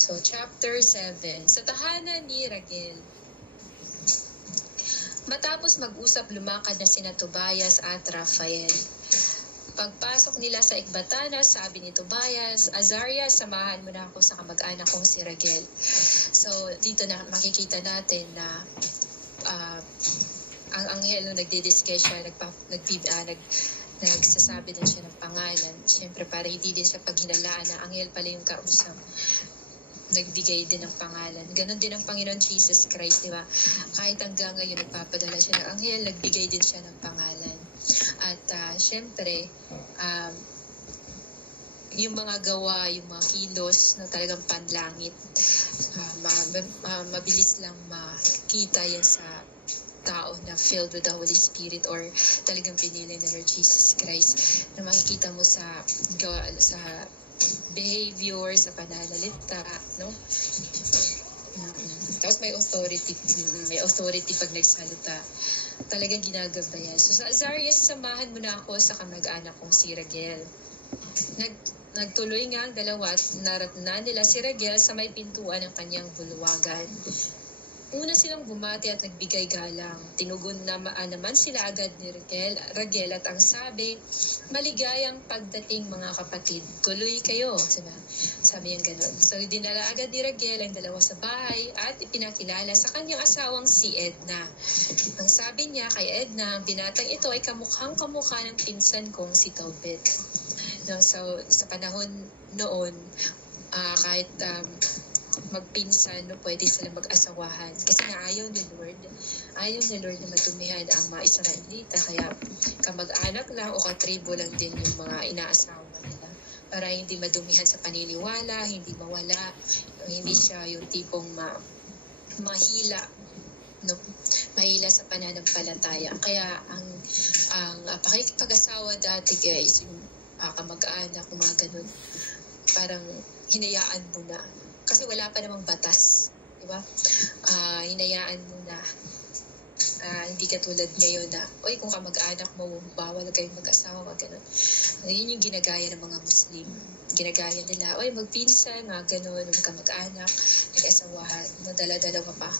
So, chapter 7. Sa tahanan ni Raquel. Matapos mag-usap, lumakad na sina Tobias at Rafael. Pagpasok nila sa Ecbatana, sabi ni Tobias, Azariah, samahan mo na ako sa kamag-anak kong si Raquel. So, dito na makikita natin na ang anghel nung nagdidiscuss siya, nagsasabi din siya ng pangalan. Siyempre, para hindi din siya paghinalaan na anghel pala yung kausap. Nagbigay din ng pangalan. Ganon din ang Panginoon Jesus Christ, di ba? Kahit hanggang ngayon nagpapadala siya ng anghel, nagbigay din siya ng pangalan. At syempre, yung mga gawa, yung mga kilos na talagang panlangit, mabilis lang makita yan sa tao na filled with the Holy Spirit or talagang pinili na Lord Jesus Christ, na makikita mo sa behavior, sa pananalita, no? Tapos may authority pag nagsalita. Talagang ginagabayan. So sa Azariah, samahan mo na ako sa kamag-anak kong si Raquel. Nagtuloy nga ang dalawa at naratnan nila si Raquel sa may pintuan ng kanyang bulwagan. Una silang bumati at nagbigay galang. Tinugon naman sila agad ni Raquel at ang sabi, maligayang pagdating mga kapatid, tuloy kayo. Sabi niyang gano'n. So dinala agad ni Raquel ang dalawa sa bahay at ipinakilala sa kanyang asawang si Edna. Ang sabi niya kay Edna, ang binatang ito ay kamukhang-kamukha ng pinsan kong si Tobit. No, so sa panahon noon, kahit magpinsan, no, pwede sila mag-asawahan. Kasi nga ayaw ni Lord na matumihan ang mga Israelita. Kaya kamag-anak lang o katribo lang din yung mga inaasawa nila. Para hindi madumihan sa paniniwala, hindi mawala, hindi siya yung tipong mahila, no? Mahila sa pananampalataya. Kaya ang pakikipag-asawa dati, guys, yung kamag-anak, mga ganun, parang hinayaan mo na. Kasi wala pa namang batas, di ba? Hinayaan mo na, hindi katulad ngayon na, oy, kung kamag-anak mo, bawal kayong mag-asawa, gano'n. Yun yung ginagaya ng mga Muslim. Ginagaya nila, oy, magpinsan, mga gano'n, kamag-anak, nag-asawahan, nadala-dala pa.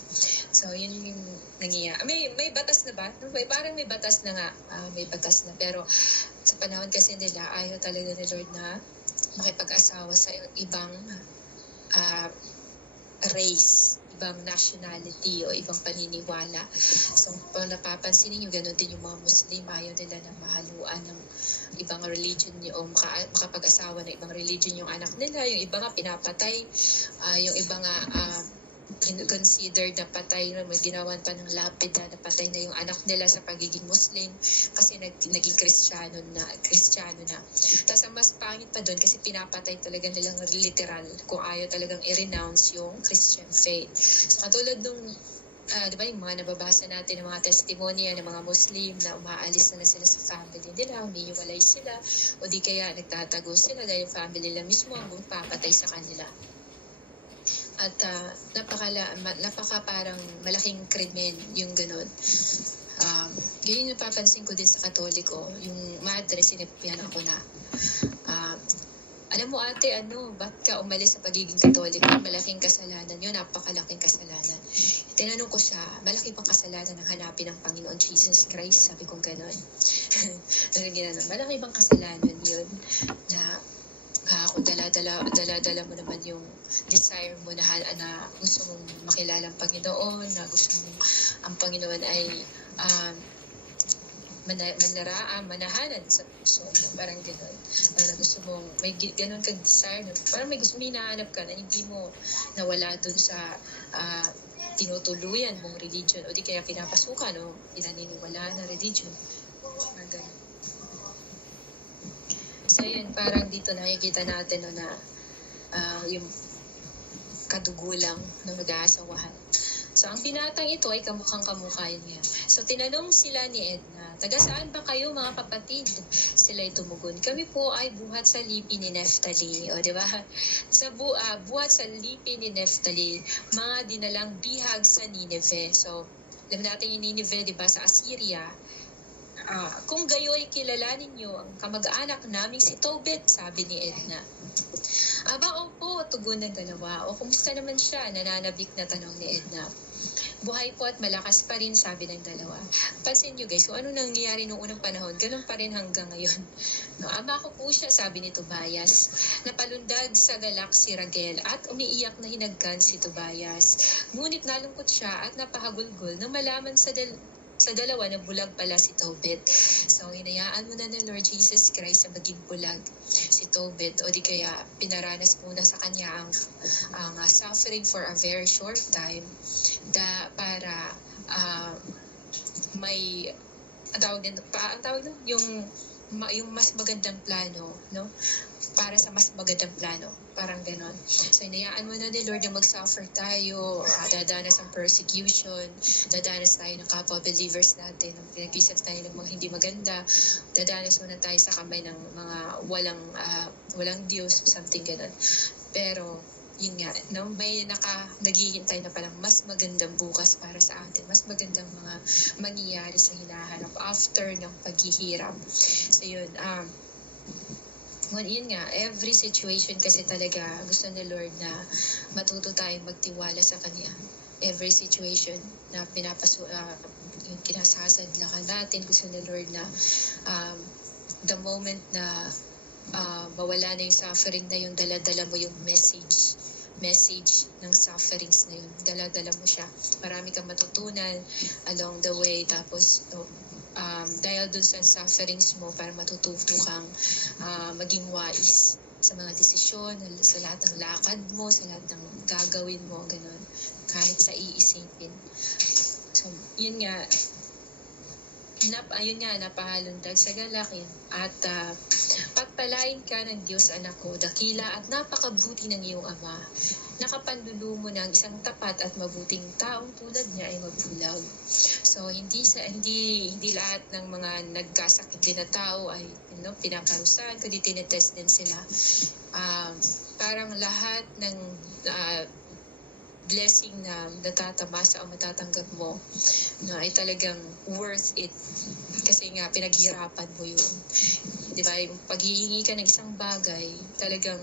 So, yun yung nangyayari. May batas na ba? Parang may batas na nga, may batas na. Pero sa panahon kasi nila, ayaw talaga ni Lord na makipag-asawa sa ibang race, ibang nationality o ibang paniniwala. So, kung napapansin niyo, gano'n din yung mga Muslim, ayaw nila na mahaluan ng ibang religion o makapag-asawa ng ibang religion yung anak nila. Yung iba nga pinapatay, yung iba nga considered na patay, ginawan pa ng lapida na patay na yung anak nila sa pagiging Muslim kasi naging Kristiyano na. Tapos ang mas pangit pa doon kasi pinapatay talaga nilang literal kung ayaw talagang i-renounce yung Christian faith. So katulad nung di ba yung mga nababasa natin ng mga testimonya ng mga Muslim na umaalis na sila sa family nila, umiiwalay sila o di kaya nagtatago sila dahil yung family nila mismo ang papatay sa kanila. At napaka parang malaking krimen yung ganun. Ganyan yung napapansin ko din sa Katoliko, yung madre, sinabihan ako na, alam mo ate, ba't ka umalis sa pagiging Katoliko? Malaking kasalanan yun, napakalaking kasalanan. Tinanong ko siya, malaki pang kasalanan ang hanapin ng Panginoon Jesus Christ? Sabi kong gano'n. Malaki bang kasalanan yun na kung dala-dala mo naman yung desire mo na gusto mong makilala ang Panginoon, na gusto mong ang Panginoon ay manahanan sa puso mo, parang gano'n. Gusto mong, may gano'n kang desire, parang may hinahanap ka na hindi mo nawala dun sa tinutuluyan mong religion o di kaya pinapasukan o pinaniniwalaan na religion. Parang gano'n. So yun, parang dito nakikita natin na yung kadugulang na mag-aasawahan. So ang binatang ito ay kamukhang-kamukha niya. So tinanong sila ni Edna, taga saan ba kayo mga kapatid? Sila'y tumugon, kami po ay buhat sa lipi ni Neftali. O diba? Buhat sa lipi ni Neftali, mga dinalang bihag sa Nineveh. So alam natin yung Nineveh, diba, sa Assyria. Kung gayo'y kilalanin niyo ang kamag-anak naming si Tobit, sabi ni Edna. Opo, tugon ng dalawa. O kumusta naman siya? Nananabik na tanong ni Edna. Buhay po at malakas pa rin, sabi ng dalawa. Pansin nyo guys, kung ano nangyayari noong unang panahon, ganun pa rin hanggang ngayon. No, ama ko po siya, sabi ni Tobias. Napalundag sa galak si Ragel at umiiyak na hinagkan si Tobias. Ngunit nalungkot siya at napahagulgol nang malaman sa dalawa na bulag pala si Tobit. So, hinayaan mo na ng Lord Jesus Christ na maging bulag si Tobit o di kaya pinaranas muna sa kanya ang suffering for a very short time para may ang tawag din yung mas magandang plano, no? Para sa mas magandang plano. Parang ganon. So, hinayaan mo na ni Lord na mag-suffer tayo, dadanas ang persecution, dadanas tayo ng kapwa believers natin, pinag-isip tayo ng mga hindi maganda, dadanas muna tayo sa kamay ng mga walang Diyos, something ganon. Pero, yun nga, no, may naghihintay na palang mas magandang bukas para sa atin, mas magandang mga mangyayari sa hinaharap after ng paghihirap. So yun, yun nga, every situation kasi talaga gusto ni Lord na matuto tayong magtiwala sa Kanya. Every situation na yung kinasasadlakan natin, gusto ni Lord na the moment na mawala na yung suffering na yung dala-dala mo yung message ng sufferings na yun. Dala-dala mo siya. Marami kang matutunan along the way. Tapos, dahil dun sa sufferings mo, para matututo kang maging wise sa mga desisyon, sa lahat ng lakad mo, sa lahat ng gagawin mo, ganun. Kahit sa iisipin. So, yun nga, napahalundag sa galakin at pagpalain ka ng Diyos, anak ko, dakila at napakabuti ng iyong Ama. Nakapanlulu mo ng isang tapat at mabuting taong tulad niya ay mabulag. So, hindi lahat ng mga nagkasakit din na tao ay pinaparusahan, kundi tinetest din sila. Parang lahat ng blessing na natatamasa o matatanggap mo ay talagang worth it kasi nga pinaghirapan mo yun. Diba? Yung paghihingi ka ng isang bagay, talagang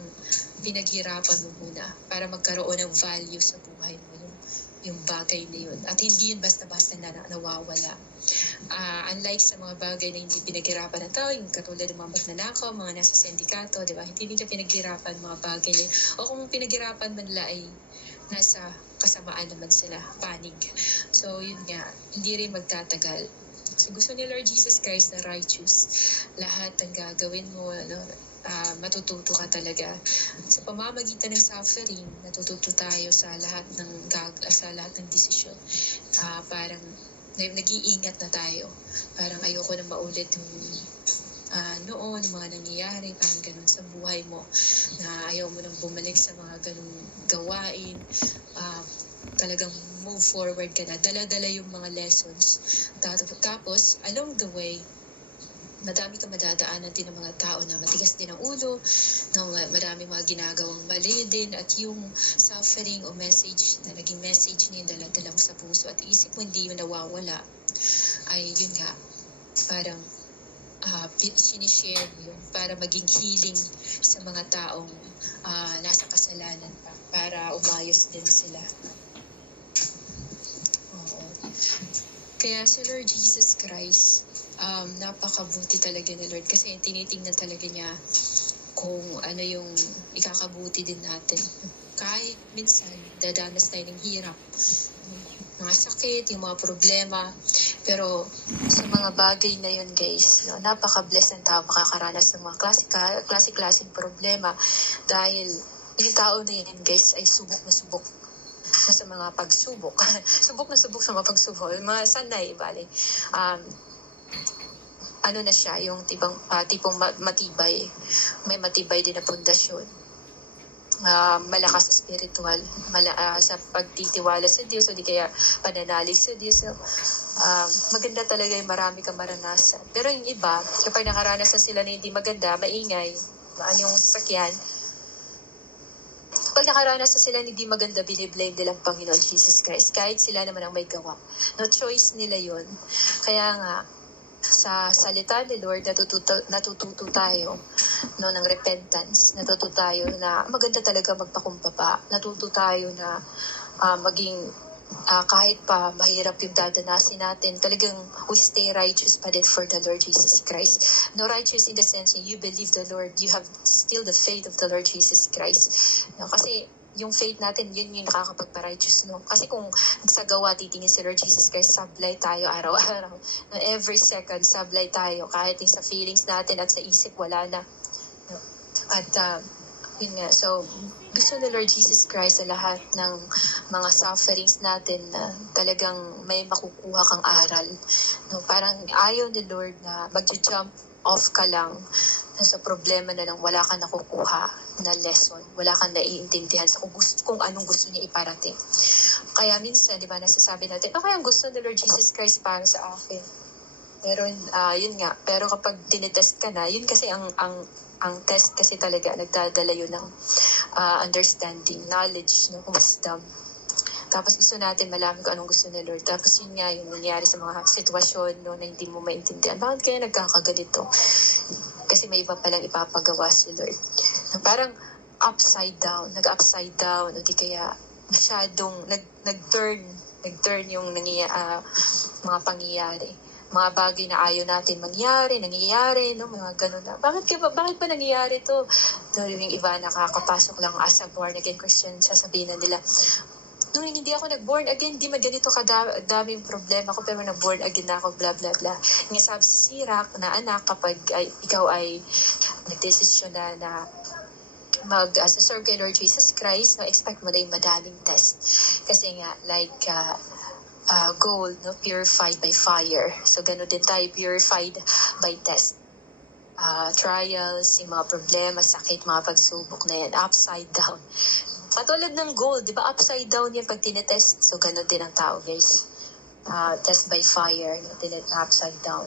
pinaghirapan mo muna para magkaroon ng value sa buhay mo yung bagay na yun. At hindi yun basta-basta na nawawala. Unlike sa mga bagay na hindi pinaghirapan ng tao, yung katulad ng mga magnanakaw, mga nasa sindikato, diba? Hindi nila pinaghirapan mga bagay na yun. O kung pinaghirapan man nila ay nasa kasamaan naman sila, panig. So, yun nga, hindi rin magtatagal. So, gusto ni Lord Jesus Christ na righteous. Lahat ng gagawin mo, matututo ka talaga. Sa pamamagitan ng suffering, natututo tayo sa lahat ng desisyon. Parang nag-iingat na tayo. Parang ayoko na maulit yung noon, mga nangyayari, parang ganun sa buhay mo, na ayaw mo nang bumalik sa mga ganung gawain, talagang move forward ka na, dala-dala yung mga lessons. Tapos, along the way, madami kang madadaanan din ng mga tao na matigas din ang ulo, marami mga ginagawang mali din, at yung suffering o message na naging message niya, dala-dala mo sa puso at isip mo, hindi yun nawawala, ay yun nga, parang sinishare mo yun para maging healing sa mga taong nasa kasalanan pa, para umayos din sila. Oo. Kaya si Lord Jesus Christ, napakabuti talaga ni Lord kasi tinitingnan talaga niya kung ano yung ikakabuti din natin. Kahit minsan, dadanas tayo ng hirap, mga sakit, yung mga problema. Pero sa mga bagay na yun, guys, napaka-blessed ng tao makakaranas ng mga klase-klaseng problema dahil yung tao na yun, guys, ay subok na subok sa mga pagsubok. Subok na subok sa mga pagsubok. Mga sanay, bale. Ano na siya, yung tipong matibay. May matibay din na pundasyon. Malakas sa spiritual, sa pagtitiwala sa Diyos, o di kaya pananalig sa Diyos. Maganda talaga yung marami kang maranasan. Pero yung iba, kapag nakaranas na sila na hindi maganda, maingay, yung sasakyan, kapag nakaranas na sila na hindi maganda, biniblame nilang Panginoon Jesus Christ, kahit sila naman ang may gawa. No choice nila yun. Kaya nga, sa salita ni Lord, natututo tayo no, ng repentance. Natututo tayo na maganda talaga magpakumbaba. Natututo tayo na maging kahit pa mahirap yung dadanasin natin, talagang we stay righteous pa din for the Lord Jesus Christ. No, righteous in the sense you believe the Lord, you have still the faith of the Lord Jesus Christ. No, kasi yung faith natin, yun yung nakakapagpa-righteous, no? Kasi kung sa gawa titingin si Lord Jesus Christ, sablay tayo araw-araw. No, every second, sablay tayo. Kahit yung sa feelings natin at sa isip, wala na. No? At yun nga, so gusto ni Lord Jesus Christ sa lahat ng mga sufferings natin na talagang may makukuha kang aral. No, parang ayaw ni Lord na mag-jump off ka lang sa problema na lang wala kang nakukuha na lesson, wala kang naiintindihan sa kung anong gusto niya iparating. Kaya minsan, di ba, nasasabi natin, okay, ang gusto ni Lord Jesus Christ para sa akin. Pero yun nga, pero kapag tinitest ka na, yun kasi ang test kasi talaga, nagdadala yun ng understanding, knowledge, no, wisdom. Tapos gusto natin malaman kung anong gusto ni Lord. Tapos yun nga yung nangyari sa mga sitwasyon, no, na hindi mo maintindihan. Bakit kaya nagkakaganito? Kasi may iba palang ipapagawa si Lord. Na parang upside down, nag-upside down, o di kaya masyadong nag-turn yung mga pangyayari. Mga bagay na ayaw natin nangyayari, no, mga ganun na. Bakit ba nangyayari to? Yung iba nakakapasok lang as a born again Christian, sasabihin na nila, nung hindi ako nag-born again, di man ganito kadaming problema ko, pero nag-born again na ako, blah, blah, blah. Nga sabi si Sirach na anak, kapag ikaw ay nag-desisyon na mag-serve kay Lord Jesus Christ, expect mo na yung madaming test. Kasi nga, like, gold, no, purified by fire. So, gano'n din tayo, purified by test. Trials, yung mga problema, sakit, mga pagsubok na yan, upside down. Patulad ng gold, di ba, upside down yan pag tinetest. So, gano'n din ang tao, guys. Test by fire, no, upside down.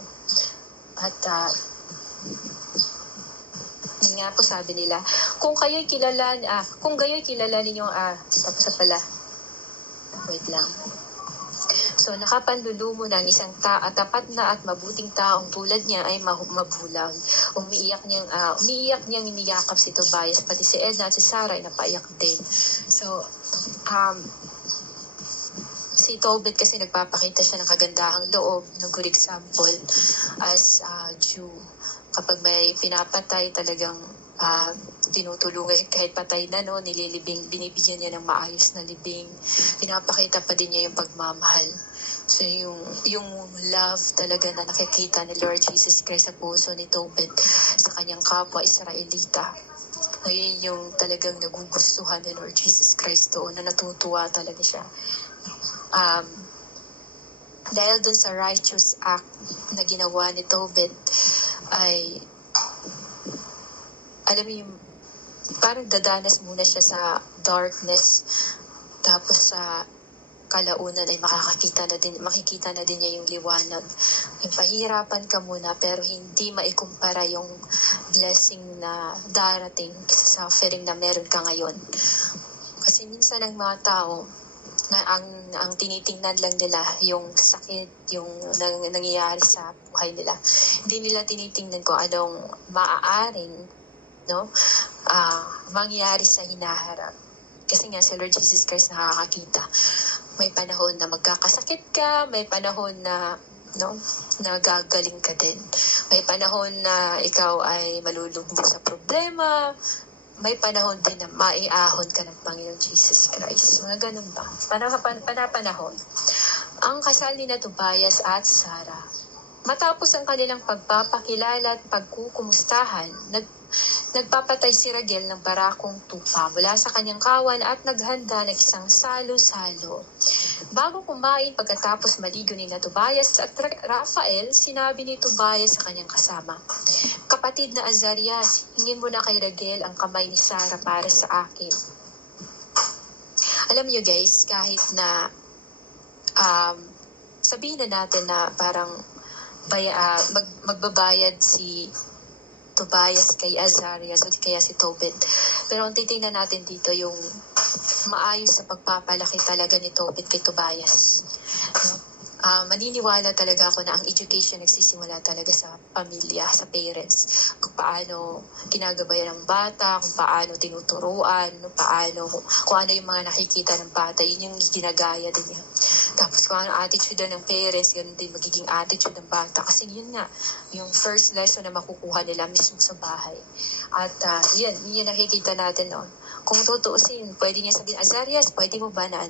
At, yun nga po sabi nila, kung gayo'y kilala ninyong, tapos na pala. Wait lang. So, nakapanlulumo ng isang tapat na at mabuting taong tulad niya ay mabulag. Umiiyak niyang iniyakap si Tobias, pati si Edna at si Sarah ay napaiyak din. So, si Tobit kasi nagpapakita siya ng kagandahang loob, ng good example as Jew. Kapag may pinapatay, talagang tinutulungan kahit patay na, no, nililibing, binibigyan niya ng maayos na libing. Pinapakita pa din niya yung pagmamahal. So yung love talaga na nakikita ni Lord Jesus Christ sa puso ni Tobit sa kanyang kapwa Israelita. Ngayon yung talagang nagugustuhan ni Lord Jesus Christ doon, na natutuwa talaga siya. Dahil dun sa righteous act na ginawa ni Tobit ay, alam mo yung parang dadanas muna siya sa darkness, tapos sa kalaunan ay makikita na din niya yung liwanag. Yung pahirapan ka muna, pero hindi maikumpara yung blessing na darating sa suffering na meron ka ngayon. Kasi minsan ang mga tao, na ang tinitingnan lang nila yung sakit, yung nangyayari sa buhay nila. Hindi nila tinitingnan kung anong maaaring, no, mangyayari sa hinaharap. Kasi nga si Lord Jesus Christ nakakakita. May panahon na magkakasakit ka, may panahon na, no, nagagaling ka din. May panahon na ikaw ay malulugmok sa problema. May panahon din na maiahon ka ng Panginoon Jesus Christ. Mga ganun ba? Panahon. Ang kasal ni na Tobias at Sarah. Matapos ang kanilang pagpapakilala at pagkukumustahan, nagpapatay si Raguel ng barakong tupa mula sa kanyang kawan at naghanda ng isang salo-salo. Bago kumain pagkatapos maligo ni na Tobias at Rafael, sinabi ni Tobias sa kanyang kasama, "Kapatid na Azarias, hingin mo na kay Raguel ang kamay ni Sarah para sa akin." Alam niyo guys, kahit na sabihin na natin na parang magbabayad si Tobias kay Azarias o kaya si Tobit. Pero ang titingnan natin dito yung maayos sa pagpapalaki talaga ni Tobit kay Tobias. No? maniniwala talaga ako na ang education nagsisimula talaga sa pamilya, sa parents. Kung paano ginagabayan ng bata, kung paano tinuturuan, kung ano yung mga nakikita ng bata, yun yung ginagaya din niya. Tapos kung ano attitude ng parents, ganun din magiging attitude ng bata. Kasi yun nga, yung first lesson na makukuha nila mismo sa bahay. At yun yung nakikita natin noon. Kung tutuusin, pwede niya sabihin, Azarias, pwede mo ba na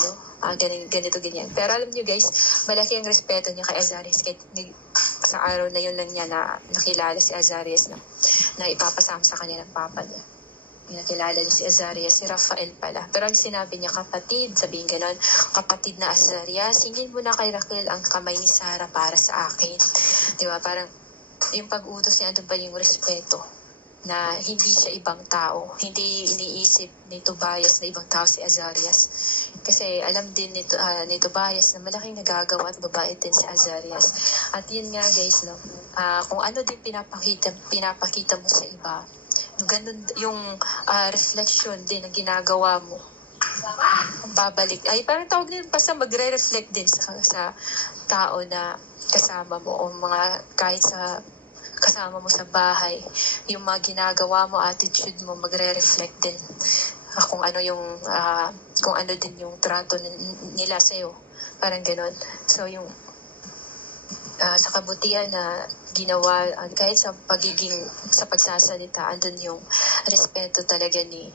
ganito, ganyan. Pero alam niyo guys, malaki ang respeto niya kay Azarias. Kahit sa araw na yun lang niya na nakilala si Azarias na ipapasama sa kanya ng papa niya. Nakilala niya si Azarias, si Rafael pala. Pero ang sinabi niya, kapatid, sabihin ganon, kapatid na Azarias, hingin mo na kay Raquel ang kamay ni Sarah para sa akin. Diba? Parang yung pag-utos niya, doon pa yung respeto na hindi siya ibang tao. Hindi iniisip ni Tobias na ibang tao si Azarias. Kasi alam din ni Tobias na malaking nagagawa at babae din si Azarias. At yun nga guys, no, kung ano din pinapakita mo sa iba, ganun yung reflection din na ginagawa mo, babalik. Ay, parang tawag din, basta magre-reflect din sa tao na kasama mo o mga kahit sa kasama mo sa bahay, yung mga ginagawa mo, attitude mo, magre-reflect din kung ano din yung trato nila sa'yo. Parang ganon. So, yung sa kabutihan na ginawa, kahit sa pagsasalita, andun yung respeto talaga ni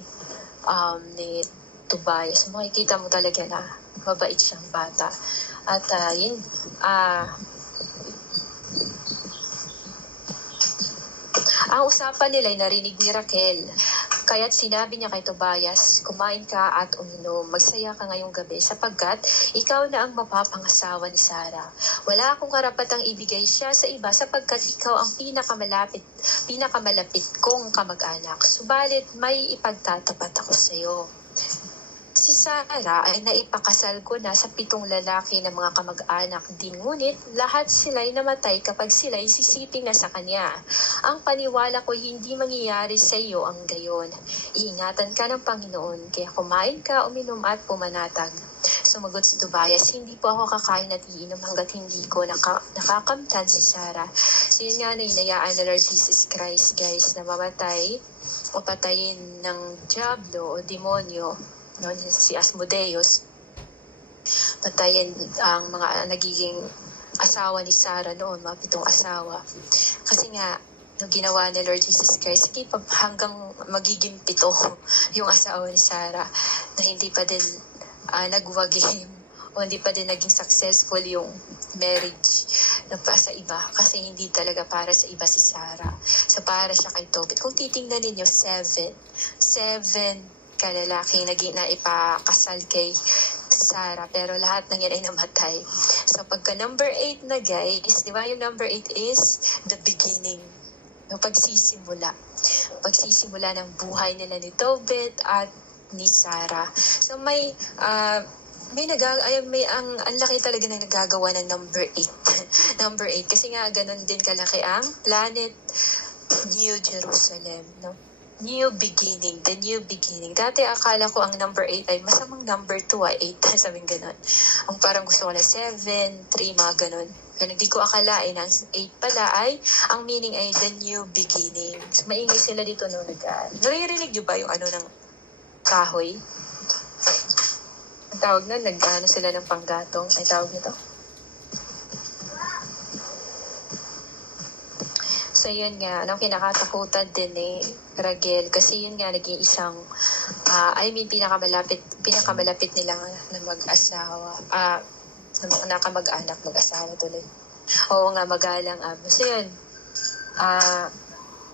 Tobias. Makikita mo talaga na mabait siyang bata. At ang usapan nila ay narinig ni Raquel. Kaya't sinabi niya kay Tobias, kumain ka at uminom, magsaya ka ngayong gabi sapagkat ikaw na ang mapapangasawa ni Sarah. Wala akong karapatang ibigay siya sa iba sapagkat ikaw ang pinakamalapit kong kamag-anak. Subalit may ipagtatapat ako sa iyo. Si Sarah ay naipakasal ko na sa 7 lalaki na mga kamag-anak din, ngunit lahat sila'y namatay kapag sila'y sisiping na sa kanya. Ang paniwala ko hindi mangyayari sa iyo ang gayon. Iingatan ka ng Panginoon, kaya kumain ka, uminom at pumanatag. Sumagot si Tobias, hindi po ako kakain at iinom hanggat hindi ko nakakamtan si Sarah. So yun nga na inayaan na Lord Jesus Christ guys na mamatay o patayin ng diablo o demonyo, no, si Asmodeus, patayin ang mga nagiging asawa ni Sarah noon, mga 7 asawa. Kasi nga, nung ginawa ni Lord Jesus Christ, hanggang magiging 7 yung asawa ni Sarah na hindi pa din nagwagim o hindi pa din naging successful yung marriage na pa sa iba. Kasi hindi talaga para sa iba si Sarah. So para siya kay Tobit. Kung titingnan ninyo, 7 kalalaki na ipakasal kay Sarah, pero lahat ng yan ay namatay. So pagka number 8 na guys, di ba yung number 8 is the beginning, no, pagsisimula ng buhay nila ni Tobit at ni Sarah. So ang laki talaga na nagagawa ng number 8. Number 8 kasi nga ganun din kalaki ang planet New Jerusalem, no? New beginning, the new beginning. Dati akala ko ang number 8 ay masamang number 2 ay 8, sabing ganun. Ang parang gusto ko na 7, 3, mga ganun. Kaya hindi ko akalain ang 8 pala ay, ang meaning ay the new beginning. So, maingay sila dito nung naririnig nyo ba yung ng kahoy? Ang tawag na, sila ng panggatong, ay tawag nito? So yun nga, anong kinakatakutan din ni Raquel kasi yun nga naging isang pinakamalapit nilang na mag-asawa, na kamag-anak, mag-asawa tuloy. Oo nga, magalang amo. So yun,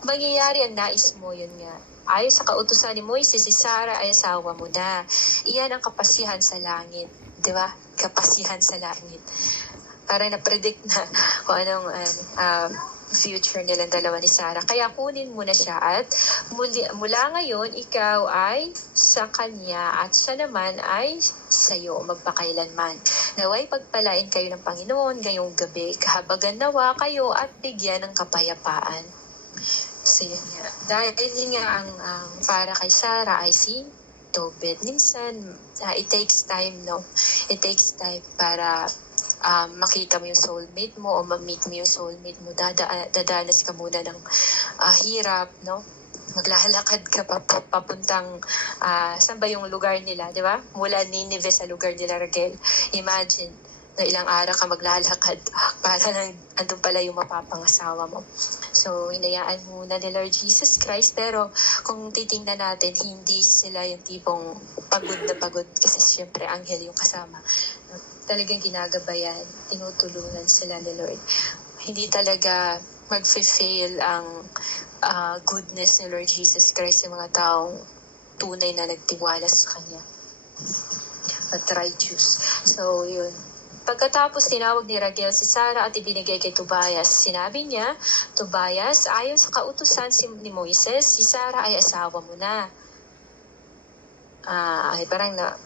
mangyayari ang nais mo, yun nga. Ayon sa kautusan ni Moises, si Sarah ay asawa mo na. Iyan ang kapasihan sa langit. Di ba? Kapasihan sa langit. Parang na-predict na kung anong future nilang dalawa ni Sarah. Kaya kunin mo na siya at mula ngayon, ikaw ay sa kanya at siya naman ay sa iyo magpakailanman. Naway pagpalain kayo ng Panginoon ngayong gabi, kahabagan nawa kayo at bigyan ng kapayapaan. So yun nga. Dahil yun nga ang para kay Sarah ay si Tobit. Minsan, it takes time, no? It takes time para makita mo yung soulmate mo o ma-meet mo yung soulmate mo, dadanas ka muna ng hirap, no? Maglalakad ka papuntang saan ba yung lugar nila, di ba? Mula Nineveh sa lugar nila, Raquel. Imagine, na ilang araw ka maglalakad para lang andun pala yung mapapangasawa mo. So, hinayaan muna ni Lord Jesus Christ. Pero kung titingnan natin, hindi sila yung tipong pagod na pagod kasi syempre anghel yung kasama. Talagang ginagabayan, tinutulungan sila ni Lord. Hindi talaga mag-fail ang goodness ni Lord Jesus Christ sa mga taong tunay na nagtiwala sa Kanya at righteous. So, yun. Pagkatapos tinawag ni Raguel si Sarah at ibinigay kay Tobias. Sinabi niya, Tobias, ayon sa kautusan ni Moises, si Sarah ay asawa mo na. Ay parang na...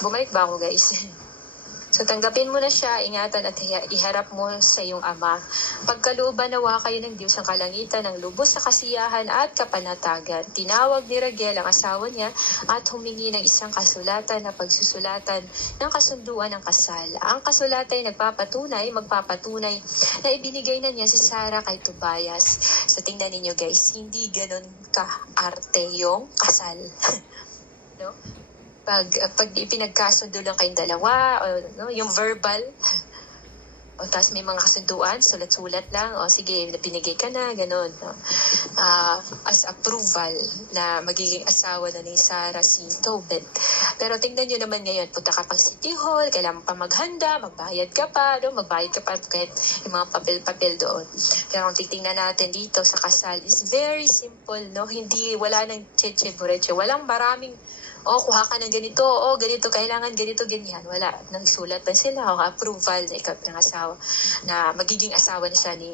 Bumalik ba ako, guys? So, tanggapin mo na siya, ingatan at iharap mo sa iyong ama. Pagkalooban nawa kayo ng Diyos ang kalangitan ng lubos sa kasiyahan at kapanatagan. Tinawag ni Raguel ang asawa niya at humingi ng isang kasulatan na pagsusulatan ng kasunduan ng kasal. Ang kasulatan ay magpapatunay na ibinigay na niya si Sarah kay Tobias. So, tingnan ninyo guys, hindi ganun ka-arte yung kasal. No? Pag ipinagkasundo lang kayong dalawa, o, no, yung verbal, o tapos may mga kasunduan, sulat-sulat lang, o sige, pinigay ka na, ganun. No? As approval na magiging asawa na ni Sarah si Tobit. Pero tingnan nyo naman ngayon, punta ka pang City Hall, kailangan pa maghanda, magbayad ka pa, no? Magbayad ka pa kahit yung mga papel-papel doon. Pero kung titingnan natin dito sa kasal, is very simple, no? Hindi, wala nang cheche-bureche, walang maraming kuha ka ng ganito, ganito, kailangan ganito, ganyan. Wala. Nagsulat ba sila o approval na ikaw ng asawa na magiging asawa na siya ni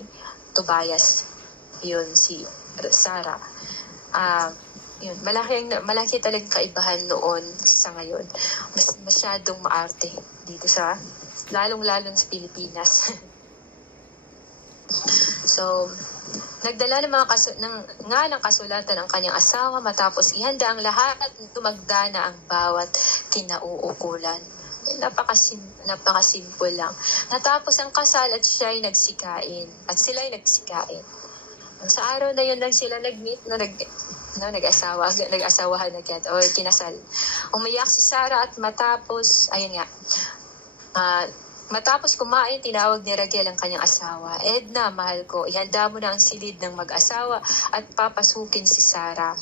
Tobias. Yun, si Sarah. Yun, malaki talagang kaibahan noon sa ngayon. Masyadong maarte dito sa, lalong-lalong sa Pilipinas. So, nagdala ng kasulatan ang kanyang asawa matapos ihanda ang lahat at tumagdana ang bawat kinauukulan. Napakasimple lang. Natapos ang kasal at siya ay nagsikain. At sila ay nagsikain. Sa araw na yun lang sila nag-meet, nag-asawahan agad o kinasal. Umiyak si Sarah at matapos kumain, tinawag ni Raguel ang kanyang asawa. Edna, mahal ko, ihanda mo na ang silid ng mag-asawa at papasukin si Sarah.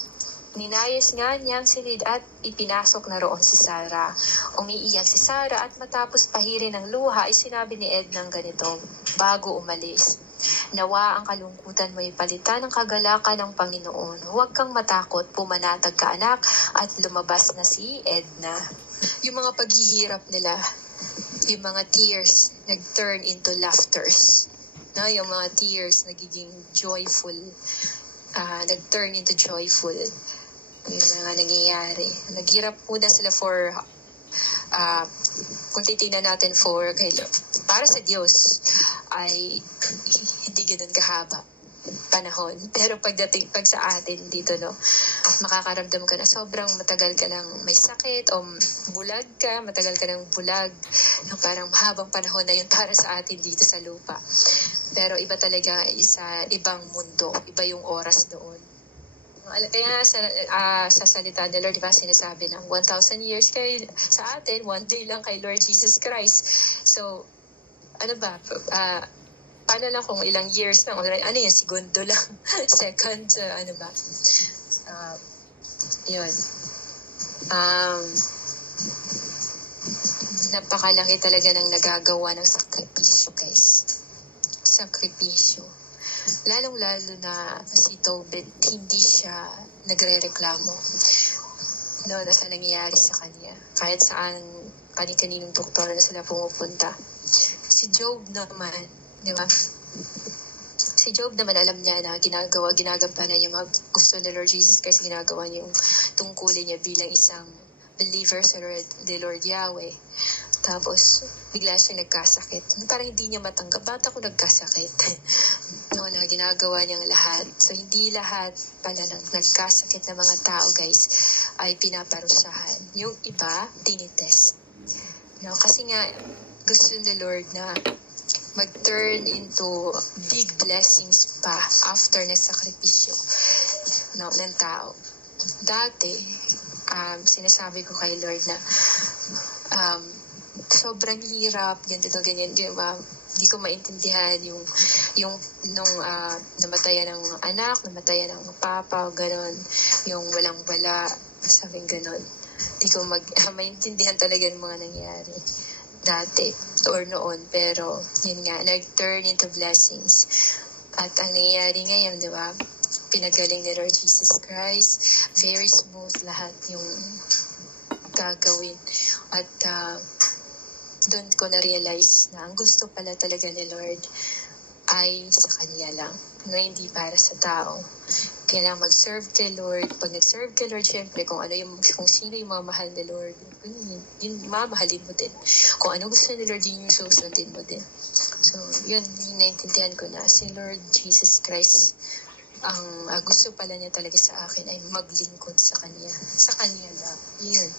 Ninayos nga niya ang silid at ipinasok na roon si Sarah. Umiiyak si Sarah at matapos pahirin ng luha ay sinabi ni Edna ng ganito, bago umalis. Nawa ang kalungkutan mo ipalitan ng kagalakan ng Panginoon. Huwag kang matakot, pumanatag ka anak at lumabas na si Edna. Yung mga paghihirap nila, yung mga tears nag-turn into laughters. No? Yung mga tears nagiging joyful. Nag-turn into joyful. Yung mga nangyayari. Naghirap muna sila for, kung titignan natin para sa Diyos, ay hindi ganun kahaba panahon. Pero pag sa atin dito, no, makakaramdam ka na sobrang matagal ka ng may sakit o bulag ka, matagal ka ng bulag. No, parang mahabang panahon na yun para sa atin dito sa lupa. Pero iba talaga, sa ibang mundo, iba yung oras doon. Kaya sa salita ni Lord, diba, sinasabi ng 1,000 years kay sa atin, one day lang kay Lord Jesus Christ. So, paano lang kung ilang years lang, ano yung segundo lang, second, yun. Napakalaki talaga ng nagagawa ng sakripisyo, guys. Sakripisyo. Lalong-lalo na si Tobit, hindi siya nagre-reklamo. No, nasa nangyayari sa kanya. Kahit saan, kani-kaninong doktor na sila pumupunta. Si Job naman, di ba? Si Job naman alam niya na ginagampanan niya mga gusto ng Lord Jesus Christ, ginagawa niya yung tungkulin niya bilang isang believer sa Lord Yahweh. Tapos, bigla siya nagkasakit. Parang hindi niya matanggap, ba't ako nagkasakit? No, na ginagawa niyang lahat. So, hindi lahat pala ng nagkasakit na mga tao, guys, ay pinaparusahan. Yung iba, tinitest. No, kasi nga, gusto ni Lord na mag-turn into big blessings pa after na sakripisyo, no, ng tao. Dati, sinasabi ko kay Lord na sobrang hirap, ganito, ganyan, di ko maintindihan yung nung namatayan ng anak, namatayan ng papa, gano'n, yung walang-wala, sabing gano'n. Di ko maintindihan talaga ng mga nangyari dati or noon, pero yun nga, nag-turn into blessings. At ang nangyayari ngayon, di ba, pinagaling ni Lord Jesus Christ, very smooth lahat yung gagawin. At doon ko na-realize na ang gusto pala talaga ni Lord ay sa Kanya lang, na hindi para sa tao. Kailangan mag-serve kay Lord. Pag nag-serve kay Lord, syempre, kung sino yung mga mahal ni Lord, yun mamahalin mo din. Kung ano gusto ni Lord, yun yung susundin mo din. So, yun naintindihan ko na si Lord Jesus Christ, ang gusto pala niya talaga sa akin ay maglingkod sa Kanya. Sa Kanya lang. Yun.